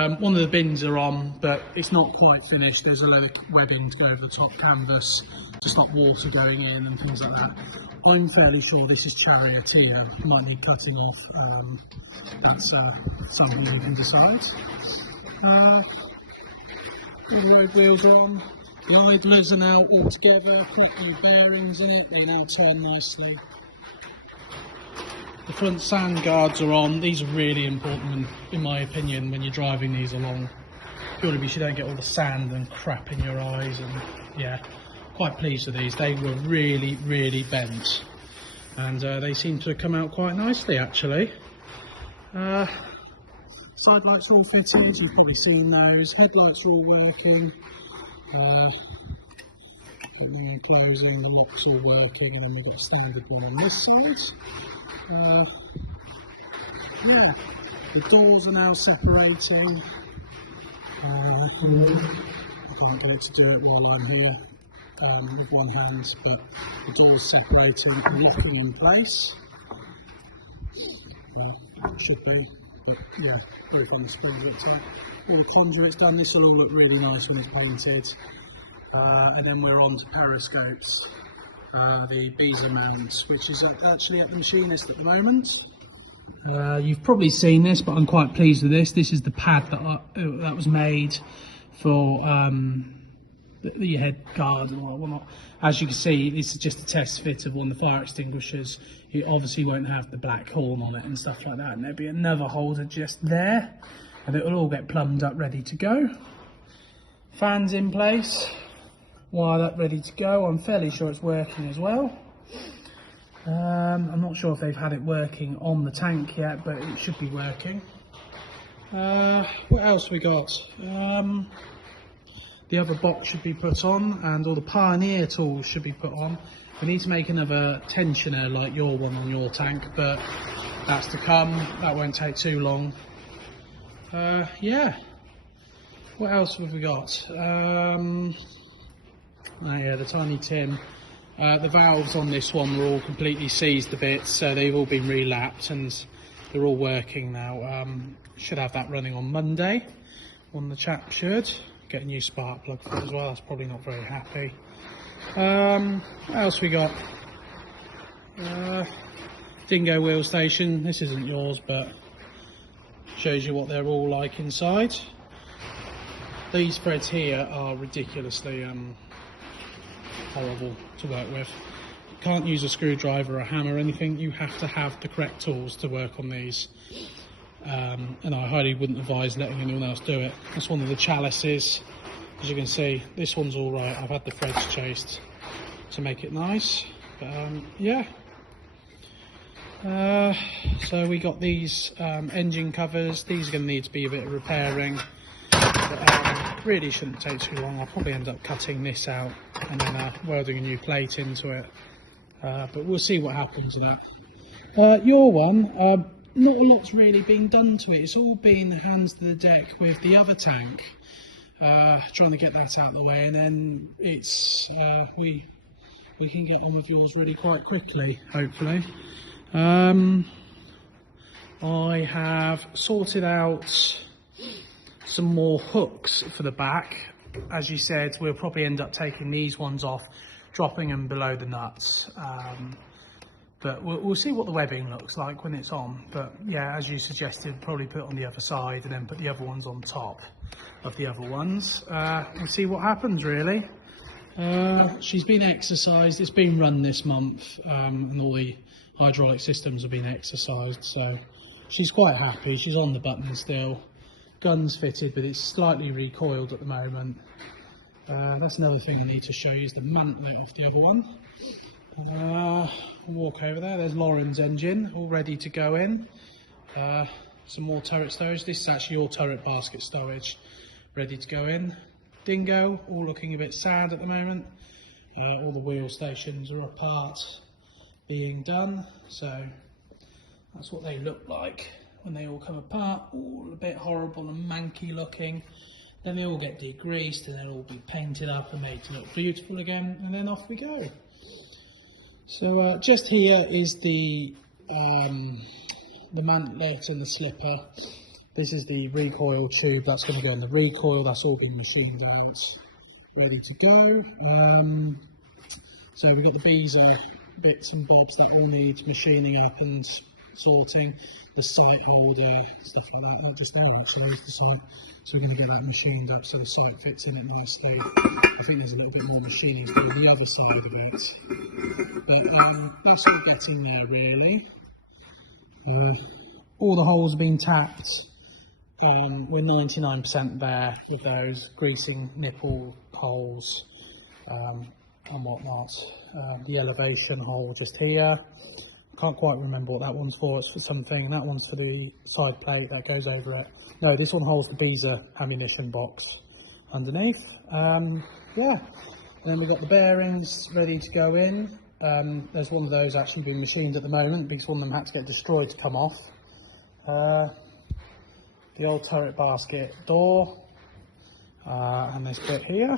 One of the bins are on, but it's not quite finished. There's a webbing to go over the top canvas, just not water going in and things like that. I'm fairly sure this is chariot here. Might need cutting off. That's something we can decide. The road wheels are on. The idlers are now all together. Put new bearings in it. They now turn nicely. The front sand guards are on. These are really important in my opinion when you're driving these along, purely because you don't get all the sand and crap in your eyes. And yeah, quite pleased with these. They were really bent, and they seem to have come out quite nicely actually. Side lights are all fitted, you've probably seen those. Headlights are all working. Closing, the locks all working, and then we've got a standard one on this side. Yeah, the doors are now separating. I can't get it to do it while I'm here with one hand, but the doors separating and locking in place. Should be, but yeah, both on the springs up to it. When the conduit's done, this will all look really nice when it's painted. And then we're on to periscopes. The beezer mounts, which is actually at the machinist at the moment. You've probably seen this, but I'm quite pleased with this. This is the pad that was made for the head guard and whatnot. As you can see, this is just a test fit of one of the fire extinguishers. It obviously won't have the black horn on it and stuff like that, and there'll be another holder just there, and it will all get plumbed up, ready to go. Fans in place. Wired up, ready to go. I'm fairly sure it's working as well. I'm not sure if they've had it working on the tank yet, but it should be working. What else we got? The other box should be put on, and all the Pioneer tools should be put on. We need to make another tensioner like your one on your tank, but that's to come. That won't take too long. Yeah. What else have we got? Oh yeah, the tiny tin. The valves on this one were all completely seized a bit, so they've all been relapped and they're all working now. Should have that running on Monday. One of the chaps should get a new spark plug for it as well. That's probably not very happy. What else we got? Dingo wheel station. This isn't yours, but shows you what they're all like inside. These threads here are ridiculously horrible to work with. You can't use a screwdriver or a hammer or anything. You have to have the correct tools to work on these, and I highly wouldn't advise letting anyone else do it. That's one of the chalices. As you can see, this one's all right. I've had the threads chased to make it nice, but yeah. So we got these engine covers. These are going to need to be a bit of repairing, but really shouldn't take too long. I'll probably end up cutting this out and then welding a new plate into it, but we'll see what happens with that. Your one, not a lot's really been done to it. It's all been hands to the deck with the other tank, trying to get that out of the way, and then it's we can get on with yours really quite quickly, hopefully. I have sorted out some more hooks for the back. As you said, we'll probably end up taking these ones off, dropping them below the nuts, but we'll see what the webbing looks like when it's on. But yeah, as you suggested, probably put it on the other side and then put the other ones on top of the other ones. We'll see what happens really. She's been exercised, it's been run this month, and all the hydraulic systems have been exercised, so she's quite happy. She's on the button still. Gun's fitted, but it's slightly recoiled at the moment. That's another thing I need to show you, is the mantle of the other one. I'll walk over there. There's Lauren's engine all ready to go in. Some more turret stowage. This is actually your turret basket stowage, ready to go in. Dingo, all looking a bit sad at the moment. All the wheel stations are apart, being done, so that's what they look like when they all come apart, all a bit horrible and manky looking. Then they all get degreased and they'll all be painted up and made to look beautiful again, and then off we go. So just here is the mantlet and the slipper. This is the recoil tube that's going to go in the recoil. That's all been machined out, ready to go. So we've got the beezer bits and bobs that will need machining up and sorting. The sight holder, stuff like that. Just there, so there's the sight. So we're going to get that machined up so the sight fits in it nicely. I think there's a little bit more machining to do on the other side of it. But that's all getting there, really. All the holes have been tapped. We're 99% there with those greasing nipple holes and whatnot. The elevation hole just here. Can't quite remember what that one's for. It's for something. That one's for the side plate that goes over it. No, this one holds the beezer ammunition box underneath. Yeah. And then we've got the bearings ready to go in. There's one of those actually being machined at the moment because one of them had to get destroyed to come off. The old turret basket door, and this bit here.